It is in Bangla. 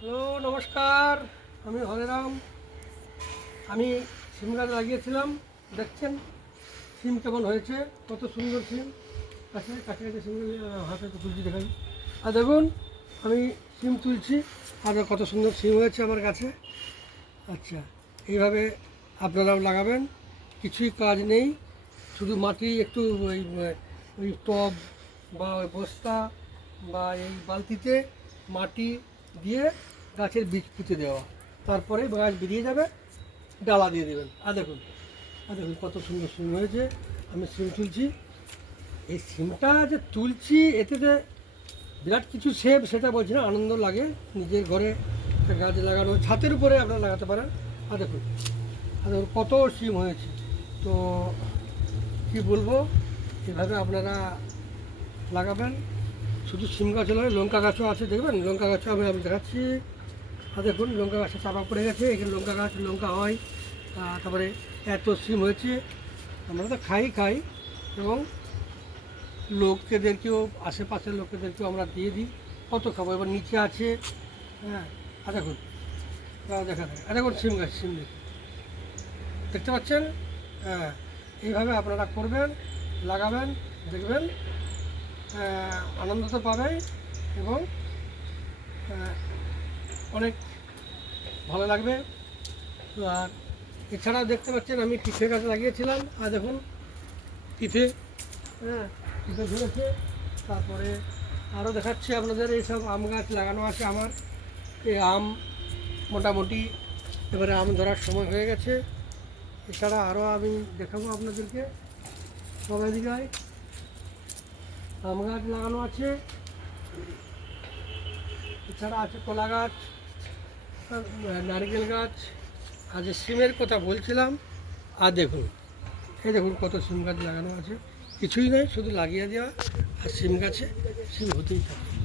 হ্যালো, নমস্কার। আমি হরেরাম। আমি সিম গাছ লাগিয়েছিলাম। দেখছেন? সিম কেমন হয়েছে? কত সুন্দর সিম। কাছে কাছে কাছে সিম হাতে তুলছি দেখাই। আর দেখুন, আমি সিম তুলছি। আর, কত সুন্দর সিম হয়েছে আমার কাছে। আচ্ছা এইভাবে আপনারাও লাগাবেন। কিছুই কাজ নেই। শুধু মাটি, একটু ওই ওই টব বা বস্তা বা এই বালতিতে মাটি দিয়ে গাছের বীজ পুঁতে দেওয়া। তারপরে গাছ বেরিয়ে যাবে, ডালা দিয়ে দেবেন। আর দেখুন আর দেখুন কত সুন্দর সিম হয়েছে। আমি সিম তুলছি। এই সিমটা যে তুলছি, এতে যে বিরাট কিছু সেভ সেটা বলছি না, আনন্দ লাগে। নিজের ঘরে একটা গাছ লাগানো, ছাতের উপরে আপনারা লাগাতে পারেন। আর দেখুন আর দেখুন কত সিম হয়েছে। তো কি বলব, এভাবে আপনারা লাগাবেন। শুধু সিম গাছ নয়, লঙ্কা গাছও আছে, দেখবেন? লঙ্কা গাছও আমি আমি দেখাচ্ছি। আর দেখুন, লঙ্কা গাছে চাপা পড়ে গেছে। এখানে লঙ্কা গাছ, লঙ্কা হয়। তারপরে এত সিম হয়েছে। আমরা তো খাই খাই। এবং লোকেদেরকেও, আশেপাশের লোকেদেরকেও আমরা দিয়ে দিই। কত খাব? এবার নিচে আছে। হ্যাঁ আর দেখুন। দেখা যায়। আর দেখুন, সিম গাছ, সিম দেখতে পাচ্ছেন? হ্যাঁ এইভাবে আপনারা করবেন, লাগাবেন, দেখবেন। আনন্দ তো পাবেই এবং অনেক ভালো লাগবে। আর এছাড়া দেখতে পাচ্ছেন আমি পিঠে গাছ লাগিয়েছিলাম। আর দেখুন, পিঠে হ্যাঁ পিঠে ধরেছে। তারপরে আরও দেখাচ্ছি আপনাদের এইসব আম গাছ লাগানো আছে আমার। এই আম মোটামুটি এবারে আম ধরার সময় হয়ে গেছে। এছাড়া আরও আমি দেখাবো আপনাদেরকে। সবাই দিকে আম গাছ লাগানো আছে। এছাড়া আছে কলা গাছ নারিকেল গাছ যে সিমের কথা বলছিলাম, আর দেখুন, এই দেখুন কত সিম গাছ লাগানো আছে। কিছুই নয়, শুধু লাগিয়ে দেওয়া, আর সিম গাছে, সিম হতেই থাকে।